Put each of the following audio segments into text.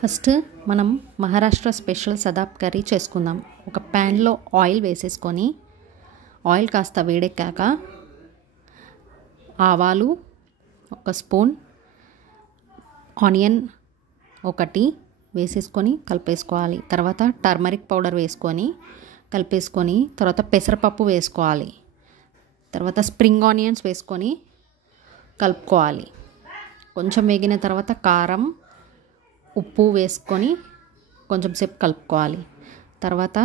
First మనం Maharashtra special సదాప్ curry చేసుకుందాం. ఒక ప్యాన్లో ఆయిల్ వేసేసుకొని ఆయిల్ కాస్త వేడెక్కాక ఆవాలు ఒక స్పూన్, ఆనియన్ ఒకటి వేసేసుకొని కలిపేసుకోవాలి. తర్వాత టర్మరిక్ పౌడర్ వేసుకొని కలిపేసుకొని తర్వాత పెసరపప్పు వేసుకోవాలి. తర్వాత స్ప్రింగ్ ఆనియన్స్ వేసుకొని కలుపుకోవాలి. కొంచెం వేగిన తర్వాత కారం, ఉప్పు వేసుకొని కొంచెం సేపు కలుపుకోవాలి. తర్వాత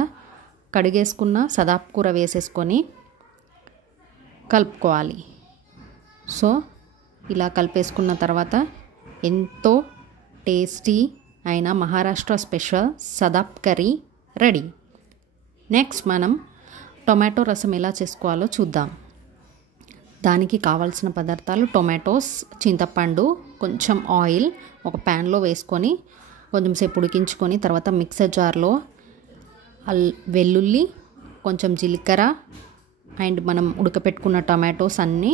కడిగేసుకున్న సదాప్ కూర వేసేసుకొని కలుపుకోవాలి. సో ఇలా కలిపేసుకున్న తర్వాత ఎంతో టేస్టీ అయిన మహారాష్ట్ర స్పెషల్ సదాప్ కర్రీ రెడీ. నెక్స్ట్ మనం టొమాటో రసం ఎలా చేసుకోవాలో చూద్దాం. దానికి కావాల్సిన పదార్థాలు టొమాటోస్, చింతపండు, కొంచెం ఆయిల్ ఒక ప్యాన్లో వేసుకొని కొంచెం సేపు ఉడికించుకొని తర్వాత మిక్సర్ జార్లో వెల్లుల్లి, కొంచెం జీలకర్ర అండ్ మనం ఉడకపెట్టుకున్న టొమాటోస్ అన్నీ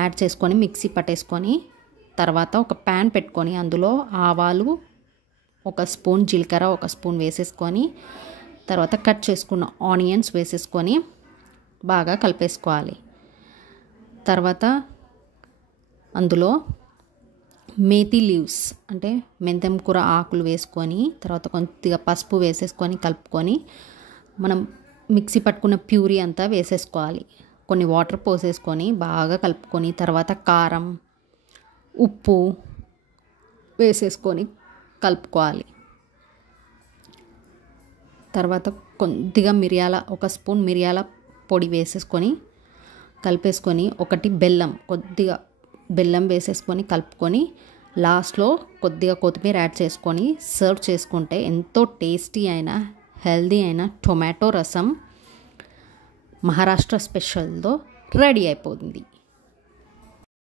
యాడ్ చేసుకొని మిక్సీ పట్టేసుకొని తర్వాత ఒక ప్యాన్ పెట్టుకొని అందులో ఆవాలు ఒక స్పూన్, జీలకర్ర ఒక స్పూన్ వేసేసుకొని తర్వాత కట్ చేసుకున్న ఆనియన్స్ వేసేసుకొని బాగా కలిపేసుకోవాలి. తర్వాత అందులో మేతి లీవ్స్ అంటే మెంతం కూర ఆకులు వేసుకొని తర్వాత కొద్దిగా పసుపు వేసేసుకొని కలుపుకొని మనం మిక్సీ పట్టుకున్న ప్యూరీ అంతా వేసేసుకోవాలి. కొన్ని వాటర్ పోసేసుకొని బాగా కలుపుకొని తర్వాత కారం, ఉప్పు వేసేసుకొని కలుపుకోవాలి. తర్వాత కొద్దిగా ఒక స్పూన్ మిరియాల పొడి వేసేసుకొని కలిపేసుకొని ఒకటి కొద్దిగా బెల్లం వేసేసుకొని కలుపుకొని లాస్ట్లో కొద్దిగా కొత్తిమీర యాడ్ చేసుకొని సర్వ్ చేసుకుంటే ఎంతో టేస్టీ అయిన హెల్దీ అయిన టొమాటో రసం మహారాష్ట్ర స్పెషల్తో రెడీ అయిపోతుంది.